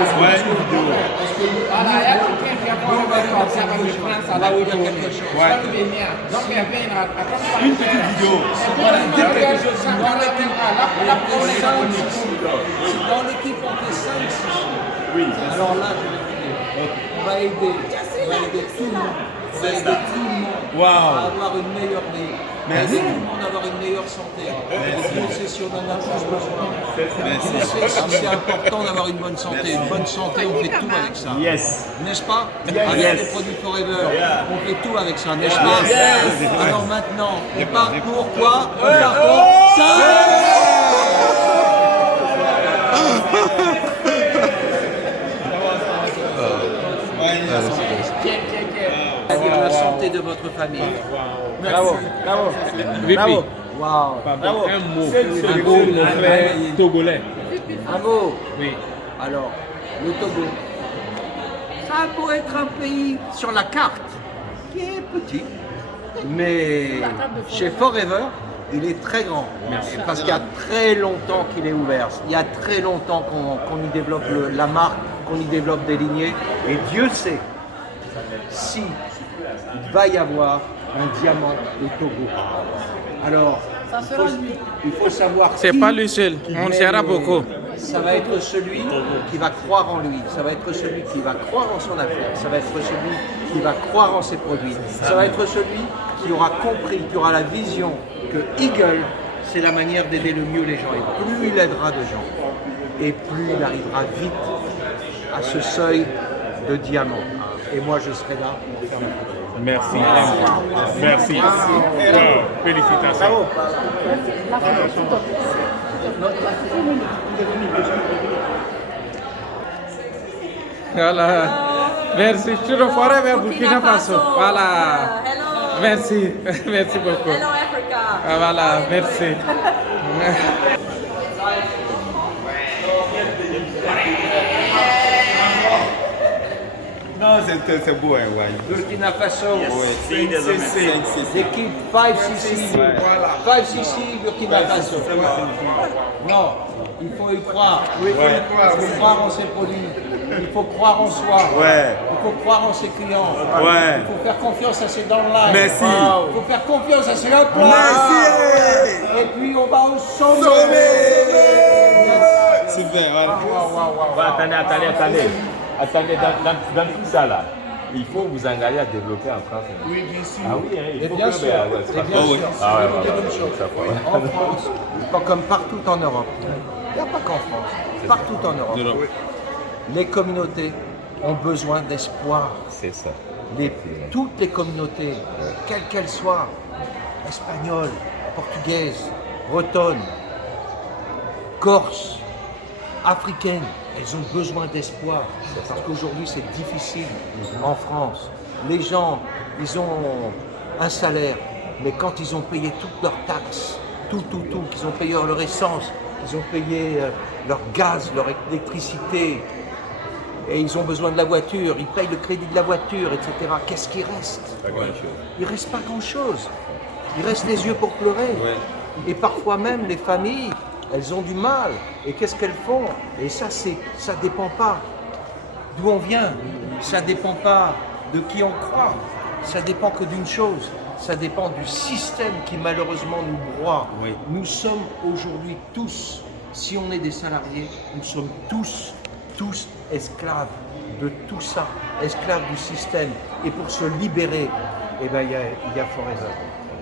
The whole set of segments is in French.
Ouais, une vidéo. Parce que voilà, il y a quelqu'un qui a pas envie de partir avec les France à la Ouais. Ouïghour. Ouais. Donc il y avait Une petite vidéo. Voilà, dire quelque chose. Ça va la Dans l'équipe, on fait 5-6. Oui. Alors là, je vais t'aider. On va aider tout le monde. On va aider tout le monde Waouh. à avoir une meilleure vie. Merci. Aider tout le monde à avoir une meilleure santé. C'est si on en a tous besoin. Merci. C'est important d'avoir une bonne santé. Une bonne santé, on fait tout avec ça. Yes. N'est-ce pas? Yes. Avec Yes. les produits Forever, on fait tout avec ça, n'est-ce Yes. pas? Yes. Alors maintenant, on part pour quoi? On part pour ça. C'est-à-dire la santé de votre famille. Bravo, bravo. VP. Bravo. Waouh. Pardon, un mot. C'est Un mot, mon frère togolais. Un mot. Oui. Alors, le Togo, ça a beau être un pays sur la carte qui est petit, mais chez Forever, il est très grand. Parce qu'il y a très longtemps qu'il est ouvert. Il y a très longtemps qu'on y développe la marque, qu'on y développe des lignées. Et Dieu sait si il va y avoir un diamant au Togo. Alors, il faut savoir. C'est qui pas lui seul, on met sera les- beaucoup. Ça va être celui qui va croire en lui, ça va être celui qui va croire en son affaire, ça va être celui qui va croire en ses produits, ça va être celui qui aura compris, qui aura la vision que Eagle, c'est la manière d'aider le mieux les gens. Et plus il aidera de gens, et plus il arrivera vite à ce seuil de diamant. Et moi, je serai là pour faire ma photo. Merci. Merci. Félicitations. Voilà. Merci. Toujours forever Burkina Faso. Voilà. Hello. Merci. Merci beaucoup. Hello, Africa. Ah, voilà, merci. Non, c'est beau, hein, ouais. Burkina Faso, C'est l'équipe 5cc, Ouais. 5cc Burkina Faso. Non, il faut y croire. Il faut croire en ses produits. Il faut croire en soi. Ouais. Il faut croire en ses clients. Ouais. Il faut faire confiance à ses downlines. Merci. Il faut faire confiance à ses emplois. Merci. Et puis on va au sommet. Super, voilà. Bon, attendez. Attendez, dans tout ça là, il faut vous engager à développer en France. Oui, bien sûr. Ah oui, hein, il Et faut bien que... sûr, c'est et pas- bien Ah oui. sûr, Ah ouais, je vais vous dire une chose. ça va. En France, pas comme partout en Europe, il n'y a pas qu'en France, partout en Europe, les communautés ont besoin d'espoir. C'est ça. Toutes les communautés, quelles qu'elles soient, espagnoles, portugaises, bretonnes, corses, africaines, elles ont besoin d'espoir. Parce qu'aujourd'hui, c'est difficile en France. Les gens, ils ont un salaire, mais quand ils ont payé toutes leurs taxes, tout, qu'ils ont payé leur essence, ils ont payé leur gaz, leur électricité, et ils ont besoin de la voiture, ils payent le crédit de la voiture, etc. Qu'est-ce qui reste? Pas grand-chose. Il ne reste pas grand-chose. Il reste les yeux pour pleurer. Et parfois même, les familles, elles ont du mal. Et qu'est-ce qu'elles font? Et ça dépend pas d'où on vient. Ça dépend pas de qui on croit. Ça dépend que d'une chose. Ça dépend du système qui malheureusement nous broie. Oui. Nous sommes aujourd'hui tous, si on est des salariés, nous sommes tous esclaves de tout ça, esclaves du système. Et pour se libérer, eh ben, il y a Forever.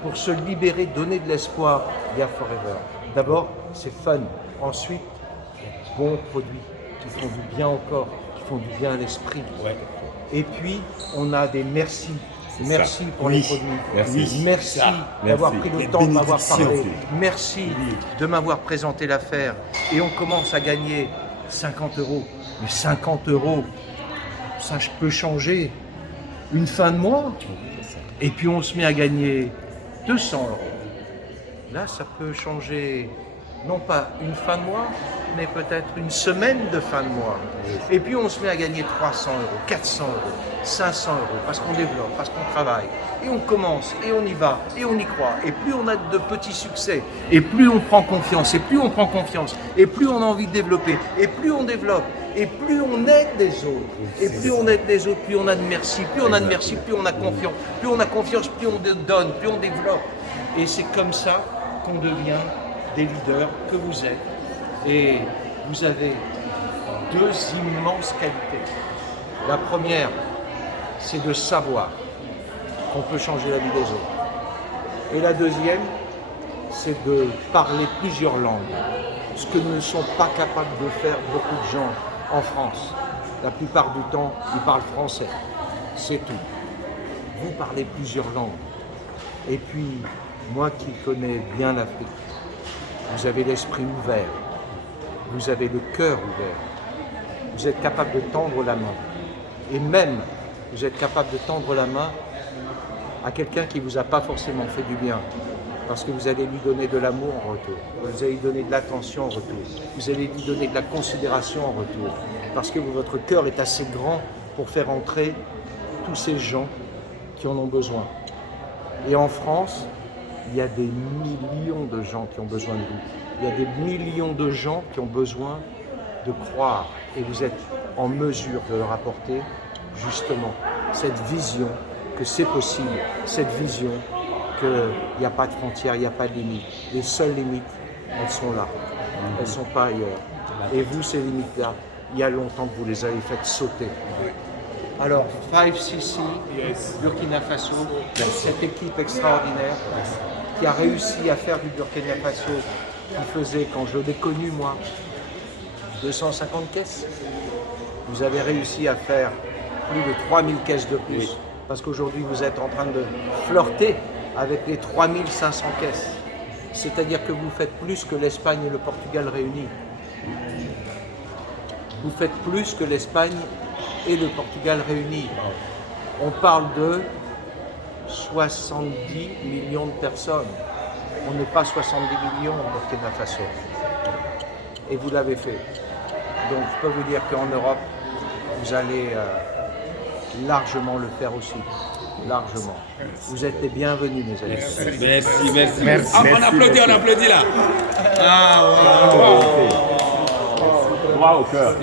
Pour se libérer, donner de l'espoir, il y a Forever. D'abord, c'est fun. Ensuite, bons produits qui font du bien au corps, qui font du bien à l'esprit. Ouais. Et puis, on a des merci. Merci pour Oui. les produits. Merci. Merci d'avoir Merci. pris le Les temps de m'avoir bénédictions. parlé. Merci de m'avoir présenté l'affaire. Et on commence à gagner 50 euros. Mais 50 euros, ça peut changer une fin de mois. Et puis on se met à gagner 200 euros. Là, ça peut changer non pas une fin de mois, donner peut-être une semaine de fin de mois. Et puis on se met à gagner 300 euros, 400 euros, 500 euros, parce qu'on développe, parce qu'on travaille. Et on commence, et on y va, et on y croit. Et plus on a de petits succès, et plus on prend confiance, et plus on prend confiance, et plus on a envie de développer, et plus on développe, et plus on aide les autres. Et plus on aide les autres, plus on a de merci, plus on a de merci, plus on a confiance. Plus on a confiance, plus on donne, plus on développe. Et c'est comme ça qu'on devient des leaders que vous êtes. Et vous avez deux immenses qualités. La première, c'est de savoir qu'on peut changer la vie des autres. Et la deuxième, c'est de parler plusieurs langues, ce que ne sont pas capables de faire beaucoup de gens en France. La plupart du temps, ils parlent français. C'est tout. Vous parlez plusieurs langues. Et puis, moi qui connais bien l'Afrique, vous avez l'esprit ouvert, vous avez le cœur ouvert, vous êtes capable de tendre la main. Et même, vous êtes capable de tendre la main à quelqu'un qui ne vous a pas forcément fait du bien, parce que vous allez lui donner de l'amour en retour, vous allez lui donner de l'attention en retour, vous allez lui donner de la considération en retour, parce que votre cœur est assez grand pour faire entrer tous ces gens qui en ont besoin. Et en France, il y a des millions de gens qui ont besoin de vous. Il y a des millions de gens qui ont besoin de croire. Et vous êtes en mesure de leur apporter justement cette vision que c'est possible, cette vision qu'il n'y a pas de frontières, il n'y a pas de limites. Les seules limites, elles sont là. Elles ne sont pas ailleurs. Et vous, ces limites-là, il y a longtemps que vous les avez faites sauter. Alors, 5cc, Burkina Faso, cette équipe extraordinaire qui a réussi à faire du Burkina Faso, qui faisait, quand je l'ai connu moi, 250 caisses. Vous avez réussi à faire plus de 3000 caisses de plus, parce qu'aujourd'hui vous êtes en train de flirter avec les 3500 caisses. C'est-à-dire que vous faites plus que l'Espagne et le Portugal réunis. Vous faites plus que l'Espagne et le Portugal réunis. On parle de 70 millions de personnes. On n'est pas 70 millions au Burkina Faso. Et vous l'avez fait. Donc je peux vous dire qu'en Europe, vous allez largement le faire aussi. Largement. Vous êtes les bienvenus, mes amis. Merci. On applaudit là. Droit au cœur.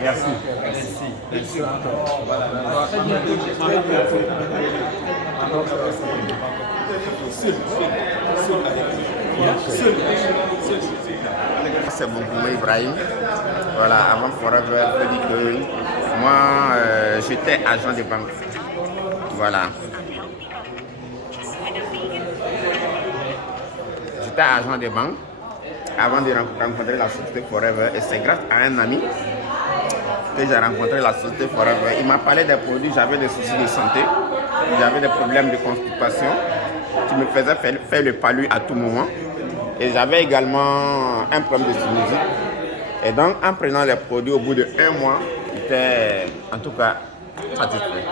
Merci. C'est Bongouma Ibrahim. Voilà, avant Forever, je dis que moi, j'étais agent de banque. Voilà. J'étais agent de banque avant de rencontrer la société Forever. Et c'est grâce à un ami que j'ai rencontré la société Forever. Il m'a parlé des produits, j'avais des soucis de santé, j'avais des problèmes de constipation qui me faisaient faire le palu à tout moment. Et j'avais également un problème de sinusite. Et donc, en prenant les produits, au bout de 1 mois, j'étais en tout cas satisfait.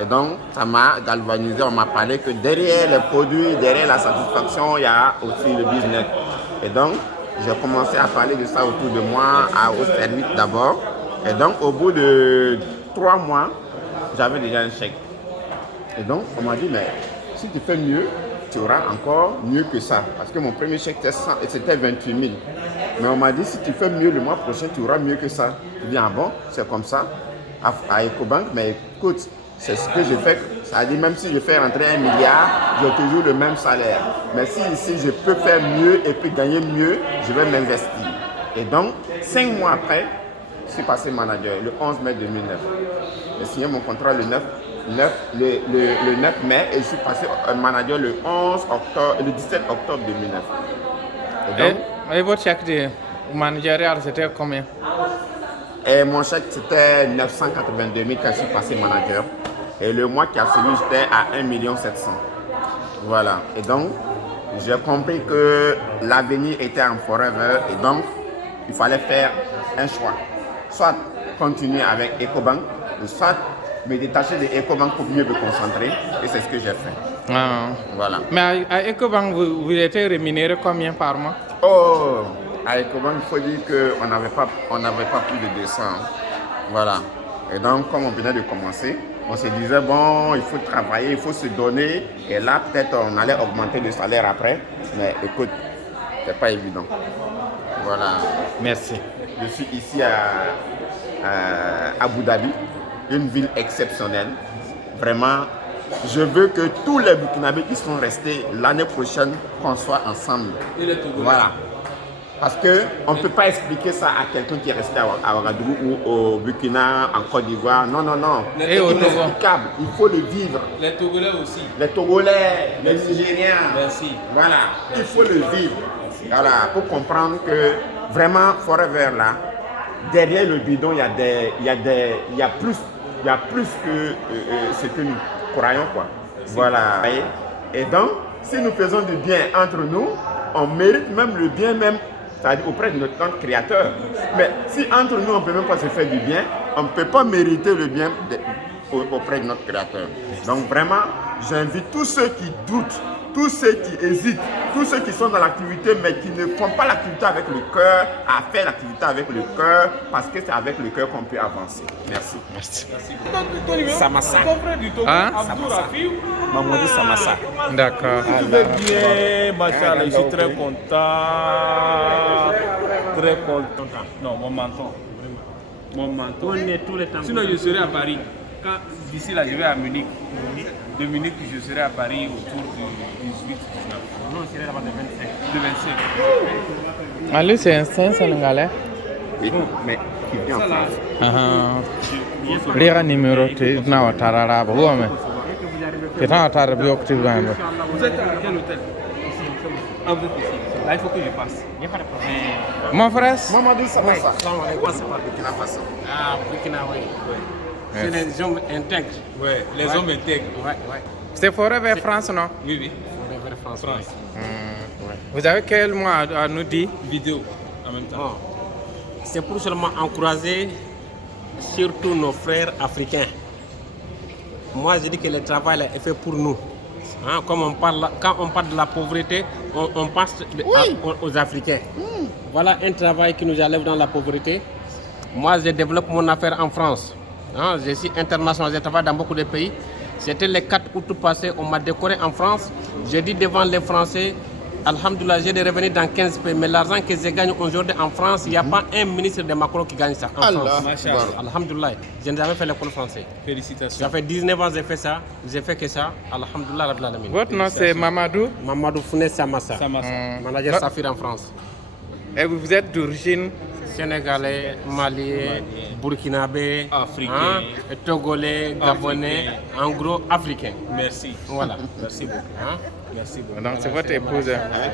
Et donc, ça m'a galvanisé, on m'a parlé que derrière les produits, derrière la satisfaction, il y a aussi le business. Et donc, j'ai commencé à parler de ça autour de moi, au service d'abord. Et donc, au bout de 3 mois, j'avais déjà un chèque. Et donc, on m'a dit, mais si tu fais mieux, tu auras encore mieux que ça. Parce que mon premier chèque, c'était 28 000. Mais on m'a dit, si tu fais mieux le mois prochain, tu auras mieux que ça. Je dis, ah bon, c'est comme ça, à Ecobank. Mais écoute, c'est ce que je fais. Ça a dit, même si je fais rentrer 1 milliard, j'ai toujours le même salaire. Mais si ici, je peux faire mieux et puis gagner mieux, je vais m'investir. Et donc, 5 mois après, je suis passé manager le 11 mai 2009. J'ai signé mon contrat le 9 mai et je suis passé manager le 17 octobre 2009. Et votre chèque de managérial, c'était combien? Et mon chèque, c'était 982 000 quand je suis passé manager. Et le mois qui a suivi, j'étais à 1 700 000. Voilà. Et donc, j'ai compris que l'avenir était en Forever. Et donc, il fallait faire un choix. Soit continuer avec Ecobank, soit me détacher de Ecobank pour mieux me concentrer. Et c'est ce que j'ai fait. Ah. Voilà. Mais à Ecobank, vous étiez rémunéré combien par mois? Oh, À Ecobank, il faut dire qu'on n'avait pas plus de 200. Voilà. Et donc, comme on venait de commencer, on se disait, bon, il faut travailler, il faut se donner. Et là, peut-être, on allait augmenter le salaire après. Mais écoute, c'est pas évident. Voilà. Merci. Je suis ici à Abu Dhabi, une ville exceptionnelle. Vraiment, je veux que tous les Burkinabés qui sont restés l'année prochaine, qu'on soit ensemble. Voilà. Parce qu'on ne peut pas expliquer ça à quelqu'un qui est resté à Ouagadougou ou au Burkina, en Côte d'Ivoire. Non, non, non. C'est inexplicable. Il faut le vivre. Les Togolais aussi. Les Togolais, les Nigériens. Merci. Voilà. Il faut le vivre. Voilà. Pour comprendre que vraiment, Forever là, derrière le bidon, il y a plus que ce que nous croyons, quoi. Voilà. Et donc, si nous faisons du bien entre nous, on mérite même le bien même, c'est-à-dire auprès de notre créateur. Mais si entre nous, on ne peut même pas se faire du bien, on ne peut pas mériter le bien auprès de notre créateur. Donc vraiment, j'invite tous ceux qui doutent, tous ceux qui hésitent, tous ceux qui sont dans l'activité mais qui ne font pas l'activité avec le cœur, à faire l'activité avec le cœur, parce que c'est avec le cœur qu'on peut avancer. Merci. Merci. Samassa. Hein? Mamadou Samassa. D'accord. Tout va bien, machallah, je suis très content. Très content. Non, mon menton. Mon menton. On est tous les temps. Sinon, je serai à Paris. D'ici là, je vais à Munich. De Munich, je serai à Paris autour du 18-19. Non, on serait là-bas de 25. De 25. Ah, lui, c'est un Sénégalais. Oui, mais qui vient en France. Lira numéro na watarara ba wame. Kita watara bi okti ba. Vous êtes à quel hôtel? Ah, vous êtes ici. Là, il faut que je passe. Il n'y a pas de problème. Mon frère. Mamadou Samassa. Salam alaikum, c'est pas Burkina Faso. Ah, Burkina, oui. C'est les hommes intègres. Ouais, les hommes intègres. Ouais. C'est Forever France, non? Oui, oui. On est vers France. France. Vous avez quel mot à nous dire? Vidéo en même temps. Bon. C'est pour seulement encourager surtout nos frères africains. Moi, je dis que le travail là est fait pour nous. Hein, comme quand on parle de la pauvreté, on pense aux Africains. Voilà un travail qui nous enlève dans la pauvreté. Moi, je développe mon affaire en France. Hein, je suis international, je travaille dans beaucoup de pays. C'était le 4 août passé, on m'a décoré en France. J'ai dit devant les Français, Alhamdoulilah, j'ai des revenus dans 15 pays. Mais l'argent que je gagne aujourd'hui en France, il n'y a pas un ministre de Macron qui gagne ça en France. Alhamdoulilah, je n'ai jamais fait l'école française. Félicitations. Ça fait 19 ans que j'ai fait ça. J'ai fait que ça. Alhamdoulilah, Rabbil Alamin. Votre nom c'est Mamadou? Mamadou Founé Samassa. Manager Safir en France. Et vous êtes d'origine? Sénégalais, Malien, Burkinabé, Africain, Togolais, Gabonais, en gros africain. Merci. Voilà. Merci beaucoup. Hein? Merci beaucoup. Donc c'est votre épouse?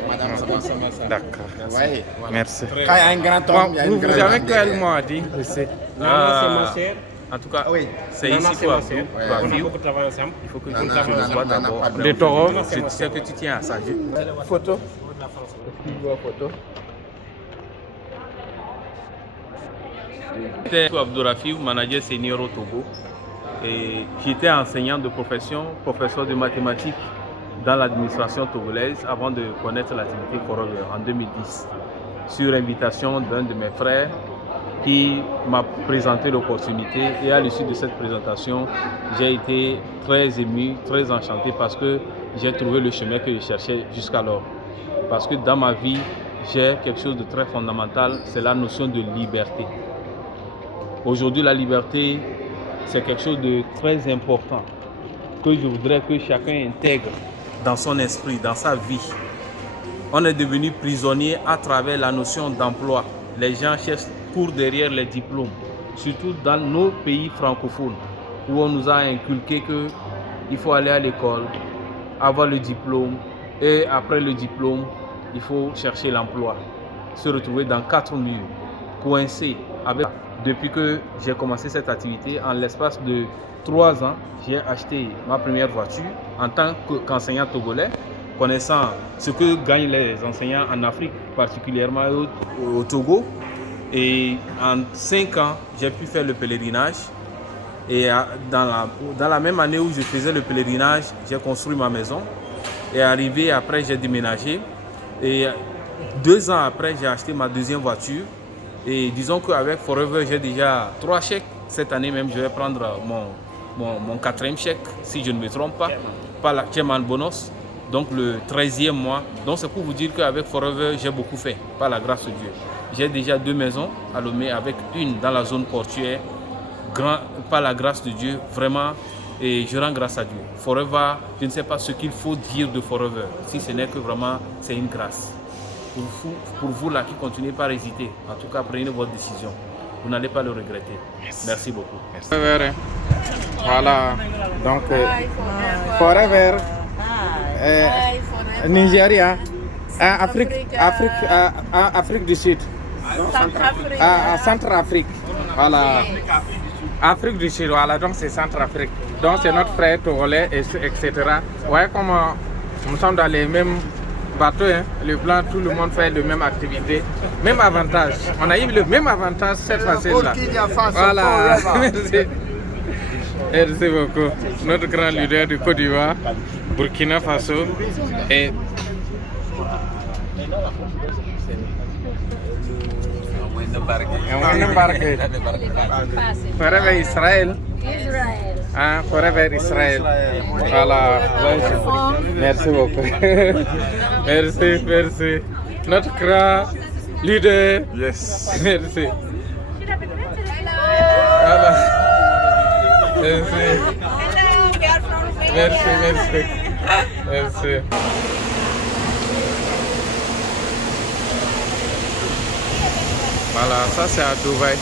Madame Samassa. D'accord. Oui. Merci. Quand il y a un grand homme, il y a une Vous grande avez dame quel derrière. mot à dire ici? Nana, c'est ma sœur. En tout cas, Oui. c'est Nana, ici c'est toi. ma sœur. On a beaucoup travaillé ensemble. Il faut que Nana, je le vois Nana, d'abord. Nana, De Toro? Je sais que tu tiens à ça. Photo? Photo. J'étais Abdourafi, manager senior au Togo. Et j'étais enseignant de profession, professeur de mathématiques dans l'administration togolaise avant de connaître l'activité Forever en 2010. Sur invitation d'un de mes frères qui m'a présenté l'opportunité, et à l'issue de cette présentation, j'ai été très ému, très enchanté parce que j'ai trouvé le chemin que je cherchais jusqu'alors. Parce que dans ma vie, j'ai quelque chose de très fondamental, c'est la notion de liberté. Aujourd'hui, la liberté, c'est quelque chose de très important que je voudrais que chacun intègre dans son esprit, dans sa vie. On est devenu prisonnier à travers la notion d'emploi. Les gens courent derrière les diplômes, surtout dans nos pays francophones, où on nous a inculqué qu'il faut aller à l'école, avoir le diplôme, et après le diplôme, il faut chercher l'emploi, se retrouver dans 4 murs, coincé avec... Depuis que j'ai commencé cette activité, en l'espace de 3 ans, j'ai acheté ma première voiture en tant qu'enseignant togolais, connaissant ce que gagnent les enseignants en Afrique, particulièrement au Togo. Et en 5 ans, j'ai pu faire le pèlerinage. Et dans la même année où je faisais le pèlerinage, j'ai construit ma maison. Et arrivé après, j'ai déménagé. Et 2 ans après, j'ai acheté ma deuxième voiture. Et disons qu'avec Forever, j'ai déjà 3 chèques. Cette année même, je vais prendre mon 4e chèque, si je ne me trompe pas, par la Chairman Bonus, donc le 13e mois. Donc c'est pour vous dire qu'avec Forever, j'ai beaucoup fait, par la grâce de Dieu. J'ai déjà 2 maisons à Lomé, avec une dans la zone portuaire, par la grâce de Dieu, vraiment, et je rends grâce à Dieu. Forever, je ne sais pas ce qu'il faut dire de Forever, si ce n'est que vraiment, c'est une grâce. Pour vous là qui continuez pas à hésiter, en tout cas, prenez votre décision. Vous n'allez pas le regretter. Merci beaucoup. Merci. Voilà, donc Forever, Nigeria, Afrique du Sud, Centrafrique, voilà, Afrique du Sud, voilà, donc c'est Centrafrique. Donc c'est notre frère togolais, etc. Ouais, comme nous sommes dans les mêmes bateaux, hein, le blanc, tout le monde fait la même activité, même avantage. On a eu le même avantage cette fois-ci-là. Voilà, merci. Merci beaucoup. Notre grand leader du Côte d'Ivoire, Burkina Faso et Forever Israël. Ah, Forever Israël. Voilà. Merci beaucoup. Merci. Notre grand leader. Yes. Merci. Voilà. Merci. Voilà, ça c'est à Dubaï,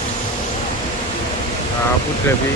à Abu Dhabi.